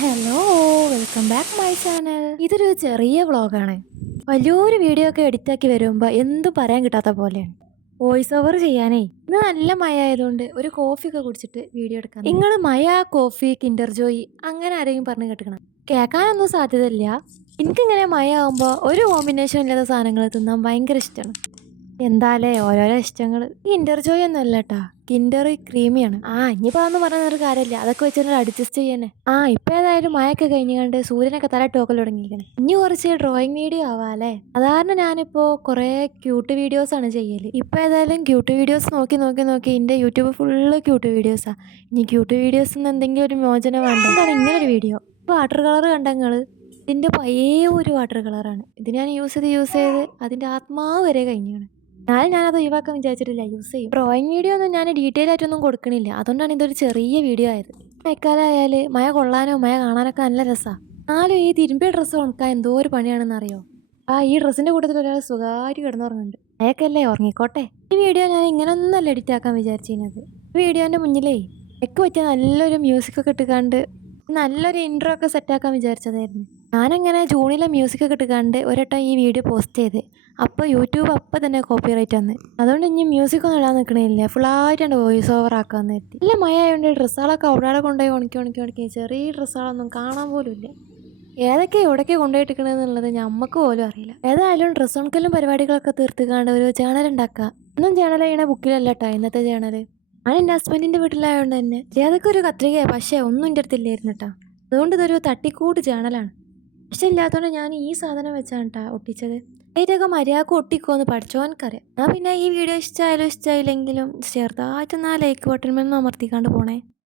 Hello, welcome back my channel. ഇതൊരു ചെറിയ വ്ളോഗാണ്. വലിയൊരു വീഡിയോ ഒക്കെ എഡിറ്റാക്കി വരുമ്പോൾ എന്തും പറയാൻ കിട്ടാത്ത പോലെയാണ്. വോയിസ് ഓവർ ചെയ്യാനേ ഇന്ന് നല്ല മഴ ആയതുകൊണ്ട് ഒരു കോഫി ഒക്കെ കുടിച്ചിട്ട് വീഡിയോ എടുക്കാം. നിങ്ങൾ മഴ, കോഫി, കിൻഡർ ജോയ് അങ്ങനെ ആരെങ്കിലും പറഞ്ഞു കേട്ടിക്കണം? കേൾക്കാനൊന്നും സാധ്യതയില്ല. എനിക്കിങ്ങനെ മഴ ആകുമ്പോൾ ഒരു കോമ്പിനേഷൻ ഇല്ലാത്ത സാധനങ്ങൾ തിന്നാൻ ഭയങ്കര ഇഷ്ടമാണ്. എന്താലേ ഓരോരോ ഇഷ്ടങ്ങൾ. ഈ കിൻഡർ ജോയ് ഒന്നും അല്ല കേട്ടാ, കിൻഡർ ക്രീമിയാണ്. ഇനിയിപ്പോ അതൊന്നും പറഞ്ഞൊരു കാര്യമില്ല, അതൊക്കെ വെച്ചിട്ട് അഡ്ജസ്റ്റ് ചെയ്യാനെ. ഇപ്പൊ ഏതായാലും മഴയൊക്കെ കഴിഞ്ഞുകൊണ്ട് സൂര്യനൊക്കെ തല ടോക്കൽ തുടങ്ങിയിരിക്കണേ. ഇനി കുറച്ച് ഡ്രോയിങ് വീഡിയോ ആവാല്ലേ. സാധാരണ ഞാനിപ്പോ കുറെ ക്യൂട്ട് വീഡിയോസ് ആണ് ചെയ്യല്. ഇപ്പൊ ഏതായാലും ക്യൂട്ട് വീഡിയോസ് നോക്കി നോക്കി നോക്കി എന്റെ യൂട്യൂബ് ഫുള്ള് ക്യൂട്ട് വീഡിയോസാ. ഇനി ക്യൂട്ട് വീഡിയോസ് എന്തെങ്കിലും ഒരു മോചനം വേണ്ട. എന്താണ് ഇങ്ങനെ ഒരു വീഡിയോ? Water colour കണ്ടങ്ങള്? ഇതിന്റെ പഴയ ഒരു വാട്ടർ കളറാണ് ഇത്. ഞാൻ യൂസ് ചെയ്ത് അതിന്റെ ആത്മാവ് വരെ കഴിഞ്ഞാണ്. ഞാനത് ഒഴിവാക്കാൻ വിചാരിച്ചിട്ടില്ല, യൂസ് ചെയ്യും. ഡ്രോയിങ് വീഡിയോ ഒന്നും ഞാൻ ഡീറ്റെയിൽ ആയിട്ടൊന്നും കൊടുക്കണില്ല, അതുകൊണ്ടാണ് ഇതൊരു ചെറിയ വീഡിയോ ആയത്. മഴക്കാലമായാൽ മഴ കൊള്ളാനോ മഴ കാണാനൊക്കെ നല്ല രസമാണ്. എന്നാലും ഈ തിരുമ്പിയ ഡ്രസ്സ് ഉണക്കാൻ എന്തോ ഒരു പണിയാണെന്ന് അറിയോ. ഈ ഡ്രസ്സിന്റെ കൂട്ടത്തിൽ ഒരാൾ സുഖമായിട്ട് കിടന്നുറങ്ങുന്നുണ്ട്. മഴക്കല്ലേ, ഉറങ്ങിക്കോട്ടെ. ഈ വീഡിയോ ഞാൻ ഇങ്ങനെ ഒന്നല്ല എഡിറ്റ് ആക്കാൻ വിചാരിച്ചിരുന്നത്. ഈ വീഡിയോന്റെ മുന്നിലേ എനിക്ക് പറ്റിയ നല്ലൊരു മ്യൂസിക് ഒക്കെ ഇട്ടുകാണ്ട് നല്ലൊരു ഇൻട്രോ ഒക്കെ സെറ്റാക്കാൻ വിചാരിച്ചതായിരുന്നു. ഞാനങ്ങനെ ജൂണിലെ മ്യൂസിക് ഒക്കെ ഇട്ടുകാണ്ട് ഒരട്ടം ഈ വീഡിയോ പോസ്റ്റ് ചെയ്ത്, അപ്പോൾ യൂട്യൂബ് അപ്പം തന്നെ കോപ്പി റൈറ്റ് വന്ന്. അതുകൊണ്ട് ഇനി മ്യൂസിക് ഒന്നും ഇടാൻ നിൽക്കണില്ല, ഫുള്ളായിട്ടുണ്ട് വോയിസ് ഓവർ ആക്കാമെന്ന് എത്തി. നല്ല മഴ ആയതുകൊണ്ട് ഡ്രസ്സുകളൊക്കെ അവിടെ കൊണ്ടുപോയി ഉണക്കി ചെറിയ ഡ്രസ്സുകളൊന്നും കാണാൻ പോലും ഇല്ല. ഏതൊക്കെ എവിടേക്ക് കൊണ്ടുപോയിട്ടിരിക്കണമെന്നുള്ളത് ഞമ്മക്ക് പോലും അറിയില്ല. ഏതായാലും ഡ്രസ്സ് ഉണക്കലും പരിപാടികളൊക്കെ തീർത്തുകാണ്ട് ഒരു ചാനൽ ഉണ്ടാക്കുക. ഒന്നും ചാനൽ ചെയ്യണ ബുക്കിലല്ല കേട്ടോ ഇന്നത്തെ ചാനൽ. ഞാൻ എൻ്റെ ഹസ്ബൻഡിൻ്റെ വീട്ടിലായതുകൊണ്ട് തന്നെ ഏതൊക്കെ ഒരു കത്രിക, പക്ഷേ ഒന്നും എൻ്റെ അടുത്തില്ലായിരുന്നു കേട്ടോ. അതുകൊണ്ട് ഇതൊരു തട്ടിക്കൂട്ട് ചാനലാണ്. പക്ഷെ ഇല്ലാത്തതുകൊണ്ട് ഞാൻ ഈ സാധനം വെച്ചാണ് കേട്ടോ ഒട്ടിച്ചത്. ഏറ്റൊക്കെ മര്യാദക്ക് ഒട്ടിക്കുമെന്ന് പഠിച്ചോനക്കറിയാം. ഞാൻ പിന്നെ ഈ വീഡിയോ ഇഷ്ടമായാലും ഇഷ്ടമായില്ലെങ്കിലും ചെറുതായിട്ട് ലൈക്ക് ബട്ടൺ അമർത്തിക്കാണ്ട് പോണേ.